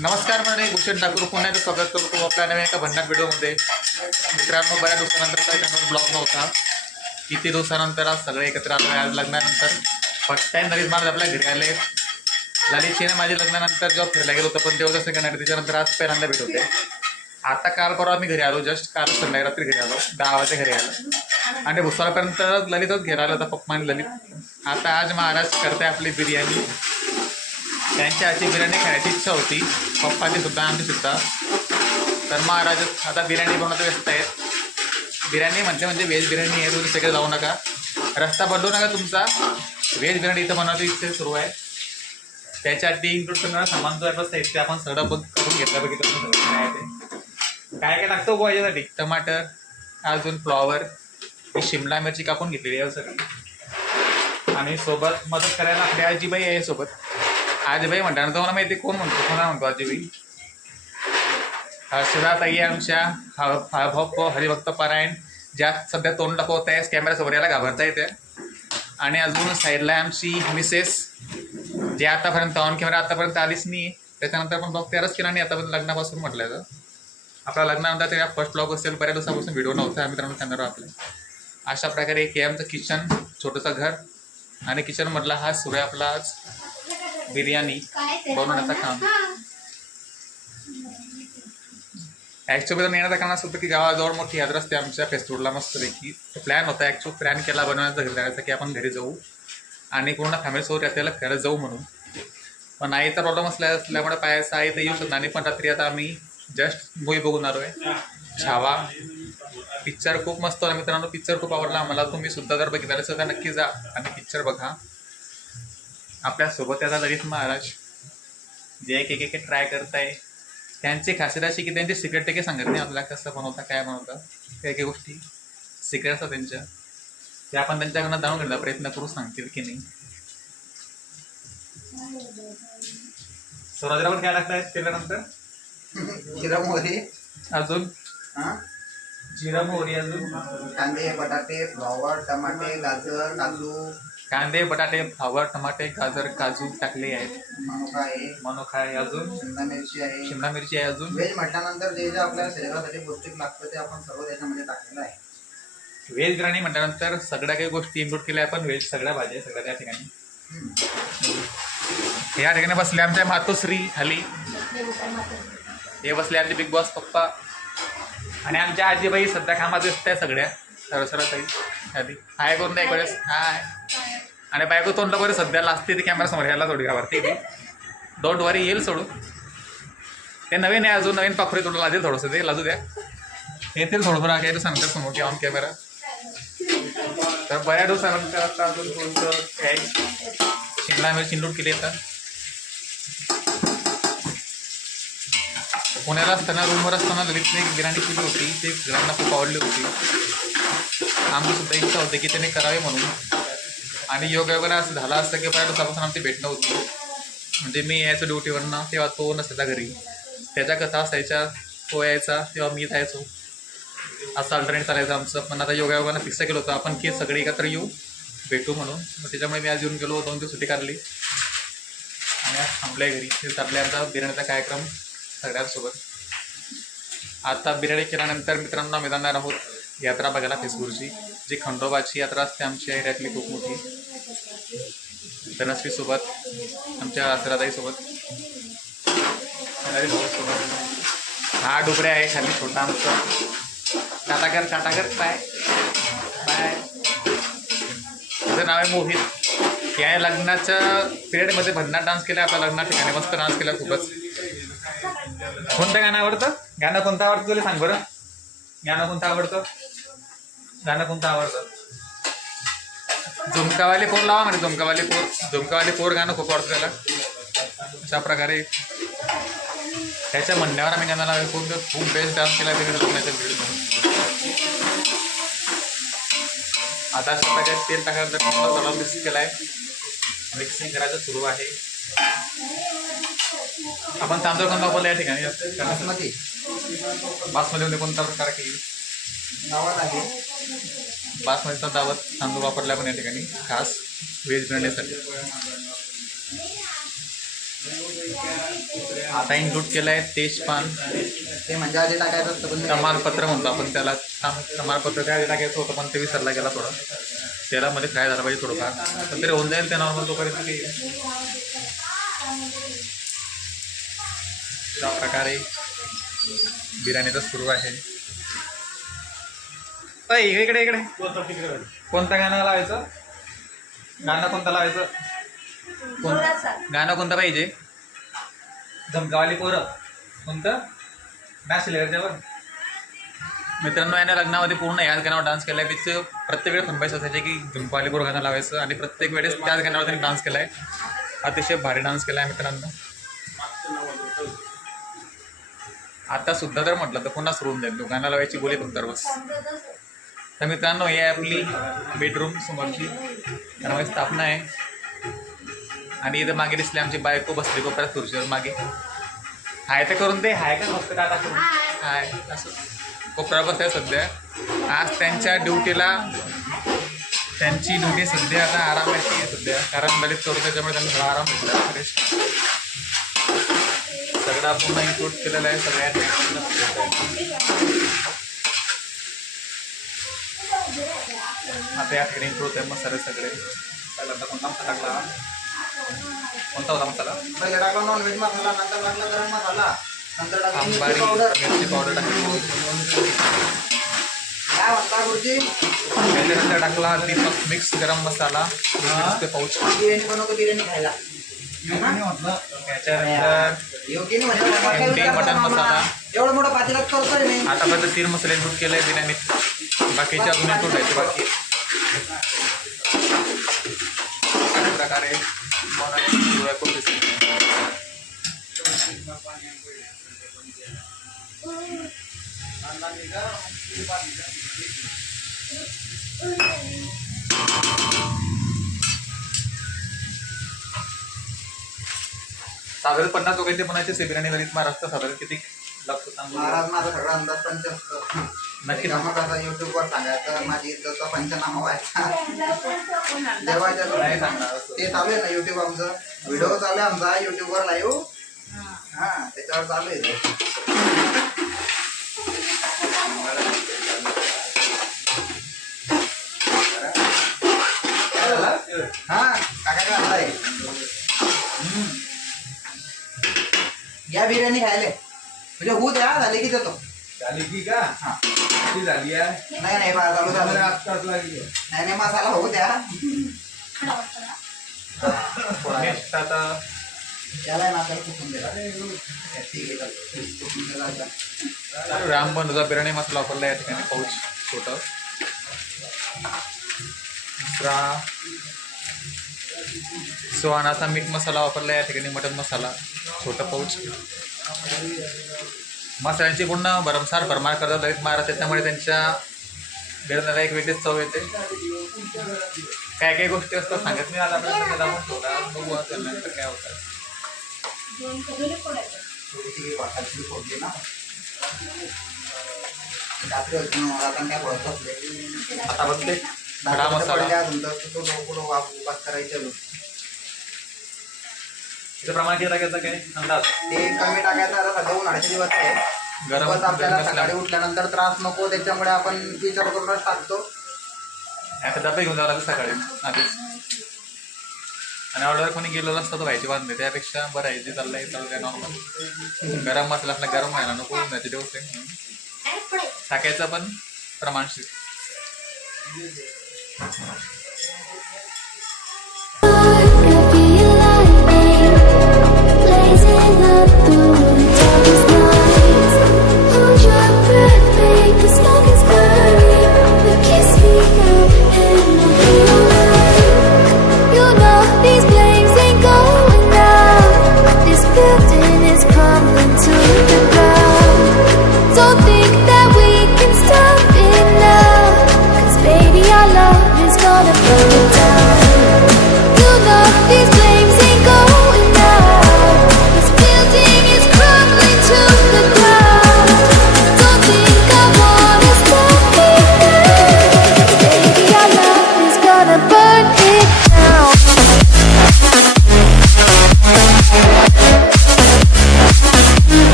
नमस्कार मंडळी भूषण ठाकूर पुन्हा एकदा स्वागत करतो आपल्या नव्या एका भन्नाट व्हिडिओमध्ये. मित्रांनो बऱ्याच दिवसानंतर काही चॅनल ब्लॉग नव्हता. किती दिवसानंतर आज सगळे एकत्र आलो आज लग्नानंतर फर्स्ट टाईम नवीन महाराज आपल्या घरी आले. ललितची माझ्या लग्नानंतर जेव्हा फिरायला गेलो होतं पण तेव्हा कसं करणार त्याच्यानंतर आज पहिल्यांदा भेट होते. आता काल परवा मी घरी आलो जस्ट काल संध्याकाळी रात्री घरी आलो दहा वाजता घरी आलो. आणि भुसावळपर्यंत ललितच घरी आला होता पप्पा आणि ललित. आता आज महाराज करते आपली बिर्याणी. त्यांची आजची बिर्याणी खाण्याची इच्छा होती. पप्पाची सुद्धा आमची सुद्धा. तर महाराज आता बिर्याणी बनवता व्यस्त आहेत. बिर्याणी म्हणते म्हणजे व्हेज बिर्याणी आहे तुम्ही सगळे जाऊ नका. रस्ता बदलू नका तुमचा. व्हेज बिर्याणी इथं बनवण्याची इच्छा सुरू आहे. त्याच्यासाठी इन्क्लूड करणारा सामान जो आहे साहित्य आपण सगळं बघ करून घेतलं बघितलं काय ते. काय काय लागतं हो बघ याच्यासाठी टमाटर अजून फ्लॉवर ही शिमला मिरची कापून घेतलेली आहे हो सगळी. आणि सोबत मदत करायला आपली आजीबाई आहे सोबत. आजीबाई म्हणताना तुम्हाला माहिती आहे कोण म्हणतो? कोणा म्हणतो आजीबाई? हर्षदा ताई आमच्या. ह- हरिभक्त पारायण. ज्या सध्या तोंड दाखवत आहे कॅमेऱ्यासमोर याला घाबरता येते. आणि अजून साईडला आहे आमची मिसेस जे आतापर्यंत ऑन कॅमेरा आतापर्यंत आलीच नाही. त्याच्यानंतर पण ब्लॉग तयारच केला नाही आतापर्यंत लग्नापासून म्हटलं तर आपला लग्नानंतर त्या फर्स्ट ब्लॉग असेल बऱ्याच दिवसापासून व्हिडिओ नव्हता मित्रांनो कॅमेरा आपल्या अशा प्रकारे एक हे आमचं किचन छोटंसं घर. आणि किचनमधला हा सूर्य आहे आपला आज बिर्याणी बनवण्याचं काम. ॲक्च्युअली तर येण्याचं कारण असं होतं की गावाजवळ मोठी यात्रा असते आमच्या फेस्टिवलला मस्तपैकी प्लॅन होता. ॲक्च्युअल प्लॅन केला बनवण्याचा घरी जाण्याचा की आपण घरी जाऊ. आणि पूर्ण फॅमिलीसोबत यात्रेला खरंच जाऊ म्हणून. पण आईचा प्रॉब्लेम असल्या असल्यामुळे पायाचा आई तर येऊ शकत नाही. पण रात्री आता आम्ही जस्ट मूवी बघून आलो आहे छावा. पिक्चर खूप मस्त होता. मित्रांनो पिक्चर खूप आवडला. आम्हाला तुम्ही सुद्धा जर बघितला असेल तर नक्की जा आणि पिक्चर बघा. आपल्यासोबत आता ललित महाराज जे एक एक ट्राय करताय त्यांची खासियत अशी की त्यांचे सिक्रेट काही सांगत नाही आपल्याला कसं बनवता काय बनवता. काही काही गोष्टी सिक्रेट असतात त्यांच्या. ते आपण त्यांच्याकडनं जाणून घेण्याचा प्रयत्न करू सांगतील की नाही. स्वराजला पण काय लागतं केल्यानंतर जिरा मोहरी. अजून? हा? जिरा मोहरी अजून? कांदे बटाटे फ्लॉवर टमाटे गाजर काजू कांदे बटाटे फ्लावर टमाटे गाजर काजू टाकले आहेत. मनुका आहे. मनोखा आहे अजून. शिमला मिरची आहे. शिमला मिरची आहे अजून. व्हेज म्हटल्यानंतर जे जे आपल्या शरीरासाठी पौष्टिक लागतं ते आपण सर्व त्याच्यामध्ये टाकलेलं आहे. व्हेज बिर्याणी म्हटल्यानंतर सगळ्या काही गोष्टी इन्क्लूड केल्या आपण व्हेज सगळ्या भाज्या सगळ्या त्या ठिकाणी. हम्म. या ठिकाणी बसले आमच्या मातोश्री खाली हे बसले आमचे बिग बॉस पप्पा. आणि आमच्या आजीबाई सध्या कामात दिसत आहे सगळ्या. सरसराताई खाली हाय करून द्या एक वेळेस. हाय. आणि बायको तोंडला बरं सध्या लाजते ते कॅमेरा समोर यायला थोडी घाबरते ते. डोंट वरी येईल सोडू ते नवीन आहे अजून नवीन पाखरे थोडं लाजेल थोडंसं ते लाजू द्या. येतील थोडं थोडं काय सांगतात समोर की ऑन कॅमेरा तर बऱ्या दिवसानंतर आता अजून थोडंसं काय शिमला मिरची लूट केली तर पुण्याला असताना रूमवर असताना ललितने एक बिर्याणी केली होती ते सगळ्यांना खूप आवडली होती. आमची सुद्धा इच्छा होती की त्याने करावे म्हणून. आणि योग असं झालं असतं की बऱ्याच दिवसापासून आमची भेट नव्हती. म्हणजे मी यायचो ड्युटीवरनं तेव्हा तो नसायचा घरी. त्याच्या कथा असायच्या तो यायचा तेव्हा मी जायचो. असं अल्टरनेट चालायचं आमचं. पण आता योगायोगानं फिक्स केलं होतं. आपण की सगळे एकत्र येऊ भेटू म्हणून. मग त्याच्यामुळे मी आज येऊन गेलो दोन दिवस सुट्टी काढली. आणि थांबल्या घरी. ते चालले आमचा बिर्याणीचा कार्यक्रम सगळ्यांसोबत. आता बिर्याणी केल्यानंतर मित्रांनो आम्ही जाणार आहोत यात्रा बघायला फेसबुकची जी खंडोबाची यात्रा असते आमच्या एरियातली खूप मोठी. धनश्रीसोबत आमच्या आसराताईसोबत सोबत. हा डुबरे आहे खाली छोटा आमचा. टाटाकर टाटाकर काय काय त्याचं नाव आहे मोहित. या लग्नाच्या पिरियडमध्ये भन्नाट डान्स केला आपल्या लग्ना ठिकाणी मस्त डान्स केला खूपच. कोणतं गाणं आवडतं? गाणं कोणतं आवडतं तुला? सांग बरं. गाणं कोणतं आवडतं? गाणं कोणतं आवडतं? झुमकावाले पोर लावा म्हणजे झुमकावाले पोर. झुमकावाले पोर गाणं खूप आवडतं त्याला. अशा प्रकारे. त्याच्या म्हणण्यावर आम्ही गाणं लावलं. खूप खूप बेस्ट डान्स केला तिकडे लग्नाच्या पिरियडमध्ये आता अशा प्रकारे तेल टाकल्यानंतर मिक्स केला आहे मिक्सिंग करायचं सुरू आहे. आपण तांदूळ कोणता वापरला या ठिकाणी? बासमतीमध्ये कोणता प्रकार केली गावात आहे. बासमतीचा दावत तांदूळ वापरला पण या ठिकाणी. खास व्हेज बिर्याणीसाठी आता इन्क्लूड केलं आहे तेजपान ते म्हणजे आधी टाकायचं असतं पण मी तमालपत्र म्हणतो आपण त्याला. तम- तमालपत्र काय टाकायचं होतं पण ते विसरला गेला थोडं. तेलामध्ये फ्राय झाला पाहिजे थोडंफार. पण तरी होऊन जाईल ते नॉर्मल तोपर्यंत अशा प्रकारे बिर्याणीचं सुरू आहे. इकडे इकडे इकडे. कोणतं गाणं लावायचं? गाणं कोणतं लावायचं? कोण गाणं कोणतं पाहिजे? जमगावाली पोरं. कोणतं? मॅच त्यावर मित्रांनो याने लग्नामध्ये पूर्ण याच गाण्यावर डान्स केलाय. तिचं प्रत्येक वेळेस फनबाईस असायचे की झुंपाली पोर गाणं लावायचं. आणि प्रत्येक वेळेस त्याच गाण्यावर त्यांनी डान्स केलाय. अतिशय भारी डान्स केलाय मित्रांनो. आता सुद्धा जर म्हटलं तर पुन्हा होऊन जाईल तो गाणं लावायची बोली फक्त बस तर मित्रांनो ही आहे आपली बेडरूम समोरची त्यामुळे स्थापना आहे. आणि इथं मागे दिसली आमची बायको बसली कोपऱ्यात खुर्चीवर मागे. हाय तर करून दे. हाय का? मस्त टाटा करून हाय. असं. कोपरा बस आहे सध्या. आज त्यांच्या ड्युटीला त्यांची ड्युटी सध्या आता आरामाची आहे सध्या. कारण दलित करू त्याच्यामुळे त्यांना थोडा आराम भेटला. फ्रेश सगळं पूर्ण इन्क्लूड केलेलं आहे सगळ्यांनी आता या ठिकाणी इन्क्लूड आहे मसाले सगळे. पहिल्यांदा कोणता मसाला टाकला? कोणता होता मसाला? पहिले टाकला नॉनव्हेज मसाला नंतर टाकला गरम मसाला. नंतर टाकली अंबारी मिरची पावडर मिरची पावडर टाकली. काय म्हणता गुरुजी? त्याच्यानंतर टाकला दीपक मिक्स गरम मसाला. ते पाऊच बिर्याणी बनवतो बिर्याणी खायला. त्याच्यानंतर मला मामा? मसाला. एवढं मोठं पातेलात करतोय मी आतापर्यंत तीन मसाले इन्क्लूड केले बिर्याणीत बाकीचे अजून इन्क्लूड आहेत बाकी अशा प्रकारे बनवायची साधारण पन्नास लोकांचे बनायचे से बिर्याणी गणित महाराष्ट्र साधारण किती लागतो चांगलं महाराज माझा सगळा अंदाज पंच असतो. नक्की. युट्यूबवर सांगायचं माझी इज्जतचा पंचनामा व्हायचा. देवाच्या नाही सांगणार असं. ते चालू आहे ना युट्यूब आमचं? व्हिडिओ चालू आहे आमचा. युट्यूबवर लाईव्ह हा. त्याच्यावर चालू आहे. ते. काय झालं? हा काका काय झालंय या बिर्याणी खायले. म्हणजे होऊ द्या झाले की देतो. झाली की का? हा. झाली आहे. नाही नाही बा चालू झालं. आत्ताच लागली आहे. नाही नाही मसाला होऊ द्या. नेक्स्ट आता. त्याला ना काही कुठून दिला ठीक आहे चालतं. कुठून दिला आता. राम बंधूचा बिर्याणी मसाला वापरला या ठिकाणी पाऊच छोटं. दुसरा. सुहानाचा मीठ मसाला वापरला या ठिकाणी मटन मसाला. छोटं पाऊच. मसाल्यांची पूर्ण भरमसार भरमार करतात. दलित महाराज त्याच्यामुळे त्यांच्या बिर्याणीला एक वेगळीच चव येते. काय काय गोष्टी असतात सांगत मी आला आपल्याला जाऊन थोडा बघू काय होतं. ना आता आता बघते. खडा मसाला. त्याचं प्रमाण किती टाकायचं काय? अंदाज? ते कमी टाकायचं आता सध्या उन्हाळ्याचे दिवस आहे. गरम आपल्याला गरम सकाळी असल्यामुळे. उठल्यानंतर त्रास नको त्याच्यामुळे आपण विचार करूनच टाकतो. आता डबे घेऊन जावं लागतं सकाळी आधीच. आणि ऑर्डर कोणी गेलेलं असतं तर व्हायची बात नाही त्यापेक्षा बरं आहे जे चाललंय चालू द्या नॉर्मल गरम मसाला आपला गरम व्हायला नको उन्हाचे दिवस आहे म्हणून. टाकायचं पण प्रमाणशीर.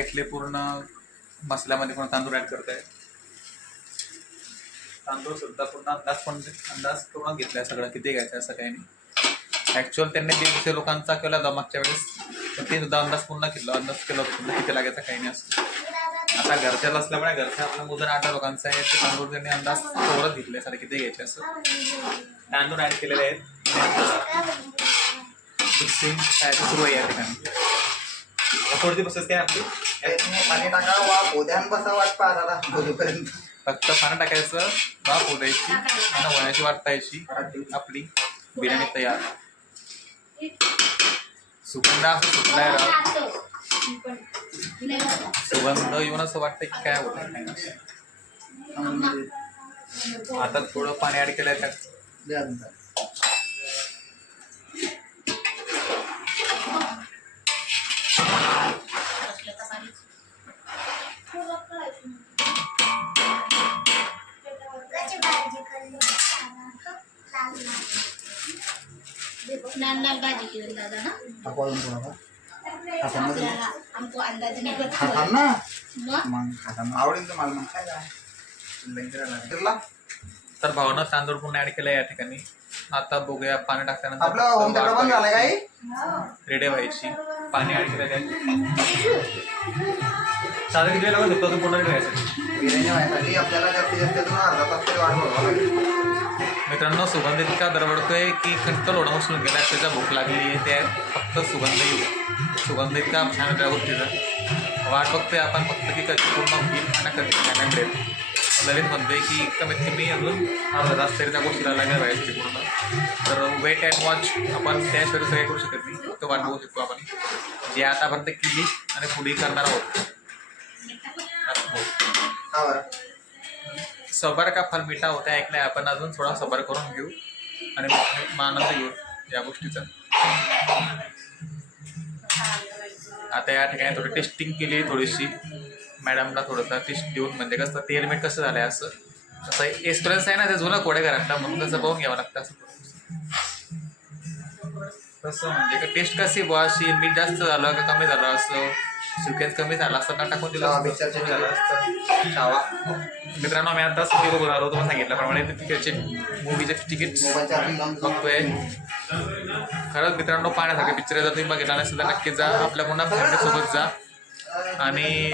डायरेक्टली पूर्ण मसाल्यामध्ये पण तांदूळ ॲड करत आहे तांदूळ सुद्धा पूर्ण अंदाज पण अंदाज करून घेतलाय सगळं. किती घ्यायचं असं काही नाही. ॲक्च्युअल त्यांनी दीडशे लोकांचा केला होता मागच्या वेळेस पण ते सुद्धा अंदाज पूर्ण केला अंदाज केला होता पूर्ण किती लागायचा काही नाही असं. आता घरच्याला असल्यामुळे घरच्या आपल्या मुलं आठ लोकांचं आहे ते तांदूळ त्यांनी अंदाज तेवढंच घेतले सारे किती घ्यायचे असं. तांदूळ ॲड केलेले आहेत. मिक्सिंग सुरू आहे या ठिकाणी. थोडी प्रोसेस काय आपली? पाणी टाका वा पोद्यान बसा वाट पाहा दादा होईपर्यंत फक्त पानं टाकायचं वाफ आणि होण्याची वाट पाहायची. आपली बिर्याणी तयार. सुगंध असं सुटलाय राव. सुगंध येऊन असं वाटतं की काय होत नाही. आता थोडं पाणी ऍड केलंय त्यात. भाजी केली दादा ना? हा पळून थोडा खाताना? आपल्याला आमको अंदाज नाही बघ. खाताना? मग? मग खाताना. आवडेल तर मला मग काय काय शिल्लक जरा लागेल. ठरला? तर भावना तांदूळ पुन्हा ऍड केलंय या ठिकाणी. आता बघूया पाणी आपलं होम थिएटर पण झालं काही रेडी व्हायची. पाणी ऍड केलं त्यात साधं किती वेळ लागत पूर्ण ठेवायचं बिर्याणी व्हायसाठी आपल्याला जास्तीत जास्त दोन अर्धा तास तरी वाट बघावं लागेल. मित्रांनो सुगंध इतका दरवडतोय की कंट्रोल लोडा उचलून गेला त्याच्या भूक लागली आहे त्या फक्त सुगंध येऊ सुगंध इतका छान त्या गोष्टीचा. वाट बघतोय आपण फक्त की कधी पूर्ण होईल आणि कधी खायला मिळेल ललित म्हणतोय की कमीत कमी अजून अर्धा तास तरी त्या गोष्टीला लागल्या पाहिजे पूर्ण. तर वेट अँड वॉच आपण त्याशिवाय सगळे करू शकत नाही. फक्त वाट बघू शकतो आपण. जे आतापर्यंत केली आणि पुढे करणार आहोत. हो सबर का फल मिठा होता ऐकलं आहे आपण अजून थोडा सबर करून घेऊ. आणि मग आनंद घेऊ या गोष्टीचा. आता या ठिकाणी थोडी टेस्टिंग केली थोडीशी. मॅडमला थोडंसं टेस्ट देऊन म्हणजे कसं ते मीठ कसं आहे असं. असं एक्सपिरियन्स आहे ना ते जुनं कोडे घरातला म्हणून तसं बघून घ्यावं लागतं असं तसं म्हणजे का टेस्ट कशी बुवा अशी? मीठ जास्त झालं का कमी झालं असं? सुकेच कमी झालं असतं का टाकून दिलं पिक्चरचे कमी झालं असतं. मित्रांनो मी आताच मूवी बघून आलो तुम्हाला सांगितल्याप्रमाणे तिकीटचे मूवीचे तिकीट बघतोय. खरंच मित्रांनो पाहण्यासारखे पिक्चर जर तुम्ही बघितला नसेल तर नक्की जा. आपल्या पुन्हा फॅमिलीसोबत जा. आणि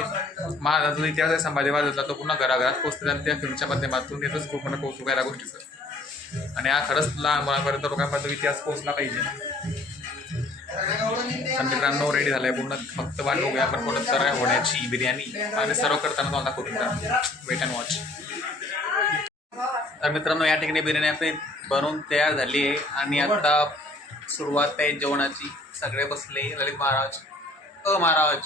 महाराजा जो इतिहास आहे संभाजी महाराजांचा तो पुन्हा घराघरात पोहोचते आणि त्या फिल्मच्या माध्यमातून मोठं कौतुक आहे या गोष्टीचं. आणि हा खरंच लहान मुलांपर्यंत लोकांपर्यंत इतिहास पोहोचला पाहिजे. तर मित्रांनो रेडी झालाय पूर्ण. फक्त वाट बघूया आपण पूर्ण तयार होण्याची बिर्याणी. आणि सर्व करताना तुम्हाला दाखवतो वेट अँड वॉच तर मित्रांनो या ठिकाणी बिर्याणी आपली बनवून तयार झाली आहे. आणि आता सुरुवात आहे जेवणाची. सगळे बसले. ललित महाराज. अ महाराज.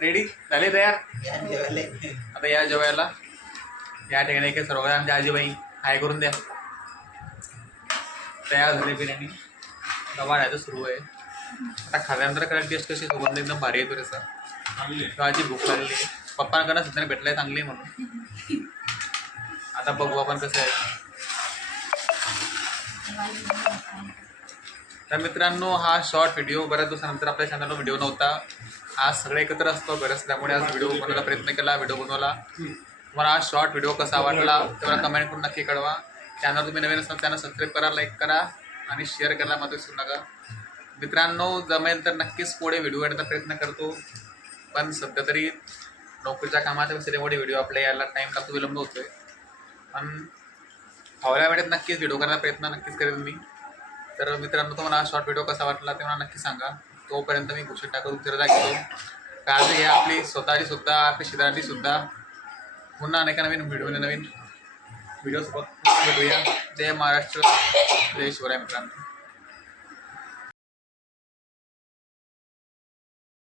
रेडी झाले तयार? आता या जेवायला. या ठिकाणी काही सर्व आमच्या आजीबाई. हाय करून द्या. तयार झाली बिर्याणी. वाढायचं सुरू आहे. आता खाल्यानंतर करायला टेस्ट कशी सुगंध एकदम भारी येतो त्याचा आजी भूक लागली आहे. पप्पांकडनं सध्या भेटलाय चांगली आहे म्हणून. आता बघू आपण कसं आहे. तर मित्रांनो हा शॉर्ट व्हिडिओ बऱ्याच दिवसानंतर आपल्या चॅनलवर व्हिडिओ नव्हता. आज सगळे एकत्र असतो घर असल्यामुळे आज व्हिडिओ बनवायचा प्रयत्न केला व्हिडिओ बनवला. तुम्हाला हा शॉर्ट व्हिडिओ कसा वाटला तेवढा कमेंट करून नक्की कळवा. चॅनल तुम्ही नवीन असाल चॅनल सबस्क्राईब करा लाईक करा. आणि शेअर करायला मात्र विसरू नका. मित्रांनो जमेल तर नक्कीच पुढे व्हिडिओ येण्याचा प्रयत्न करतो. पण सध्या तरी नोकरीच्या कामाच्या एवढे व्हिडिओ आपल्या यायला टाईम लागतो विलंब होतोय. पण फावल्या वेळेत नक्कीच व्हिडिओ करण्याचा प्रयत्न नक्कीच करेन मी. तर मित्रांनो तुम्हाला शॉर्ट व्हिडिओ कसा वाटला ते मला नक्की सांगा. तोपर्यंत मी घोषित टाकून फिरता घेतो काळजी घ्या आपली स्वतःची सुद्धा आपली शेजारची सुद्धा. पुन्हा अनेका नवीन व्हिडिओ नवीन व्हिडिओ सोबत भेटूया जय महाराष्ट्र. जय शिवराय मित्रांनो.